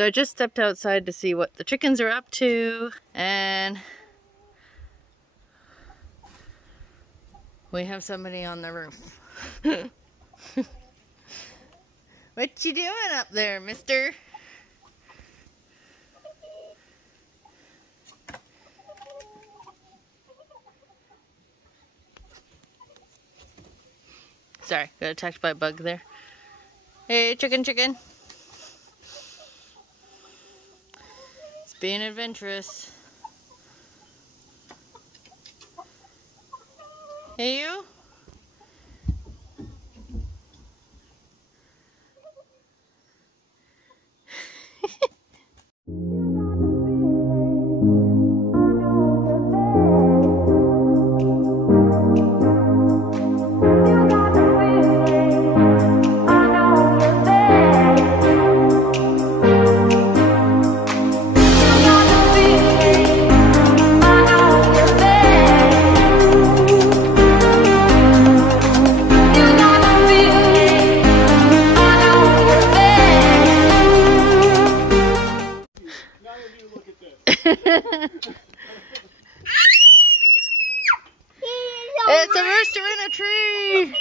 So I just stepped outside to see what the chickens are up to, and we have somebody on the roof. What you doing up there, mister? Sorry, got attacked by a bug there. Hey, chicken, chicken. It's being adventurous. Hey, you? It's a rooster in a tree!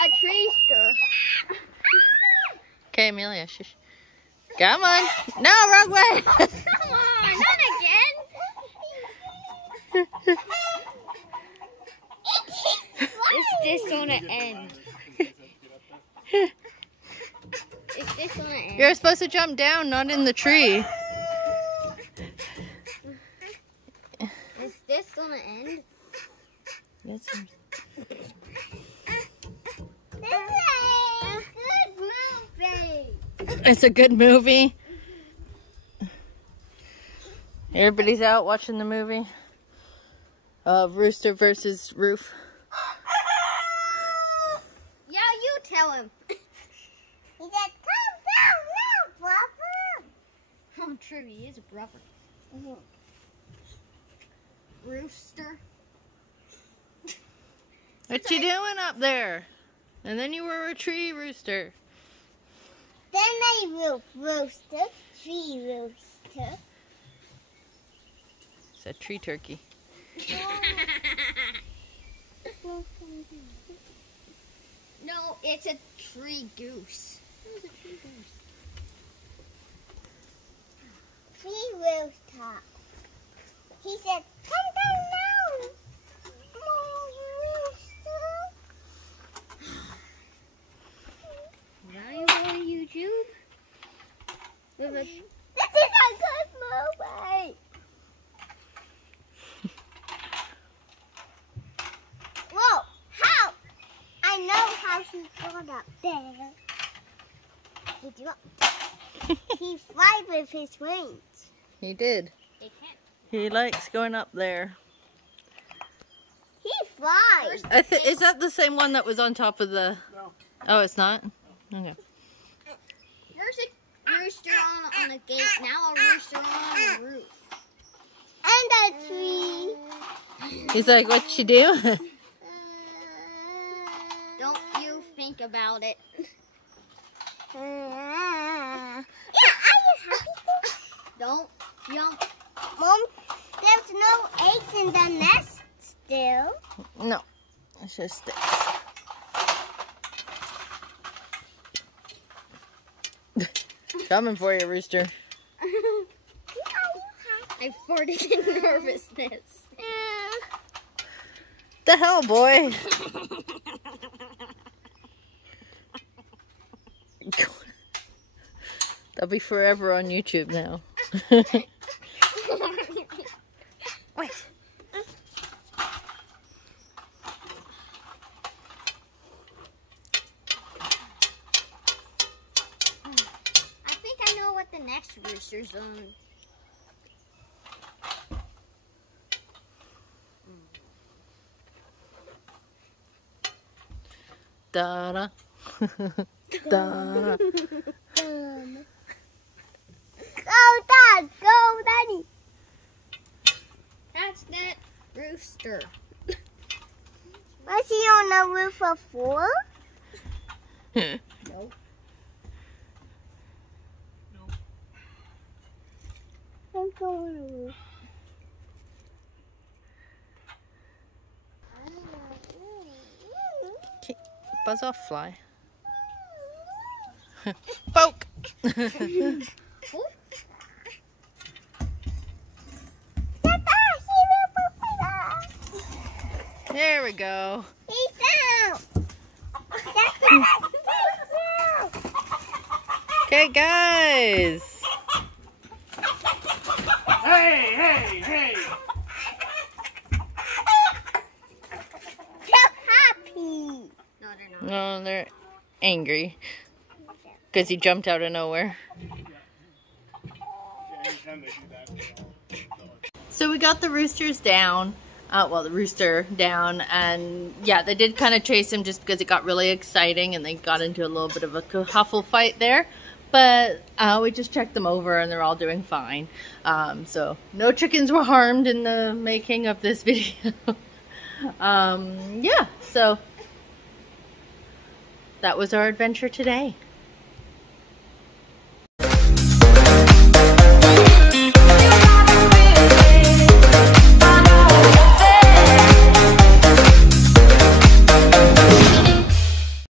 A tree-ster. Okay, Amelia, shush. Come on. No, wrong way! Come on, not again! Is this gonna end? Is this gonna end? You're supposed to jump down, not in the tree. Is this gonna end? Yes. It's a good movie. Everybody's out watching the movie. Rooster versus Roof. Yeah, you tell him. He said, "Come down now, brother." Oh, true, he is a brother. Rooster. What you doing up there? And then you were a tree rooster. Then I rooster, tree rooster. It's a tree turkey. No, it's a tree goose. Who's a tree goose? Tree rooster. He said, "Come down now, rooster." Now you go to YouTube. This is a good movie. Whoa! How? I know how he got up there. He dropped. He flies with his wings. He did. They can't. He likes going up there. He flies. Is that the same one that was on top of the... No. Oh, it's not? Okay. There's a rooster on the gate. Now a rooster on the roof. And a tree. He's like, what you doing? Don't you think about it. Yeah, are you happy? Don't jump. Mom, there's no eggs in the nest still. No. It's just sticks. Coming for you, rooster. I farted in nervousness. The hell, boy? They'll be forever on YouTube now. Wait. I think I know what the next rooster's on. Da-da. Da-da. Go, Dad! Go, Daddy! That's that rooster. Was he on the roof before? No. going? Okay, buzz off, fly. Poke! There we go. He's out. Okay, guys. Hey, hey, hey! So happy. No, they're not. No, they're angry because he jumped out of nowhere. So we got the roosters down. Well, the rooster down, and yeah, they did kind of chase him just because it got really exciting and they got into a little bit of a kerfuffle fight there. But we just checked them over and they're all doing fine. So no chickens were harmed in the making of this video. Yeah, so that was our adventure today.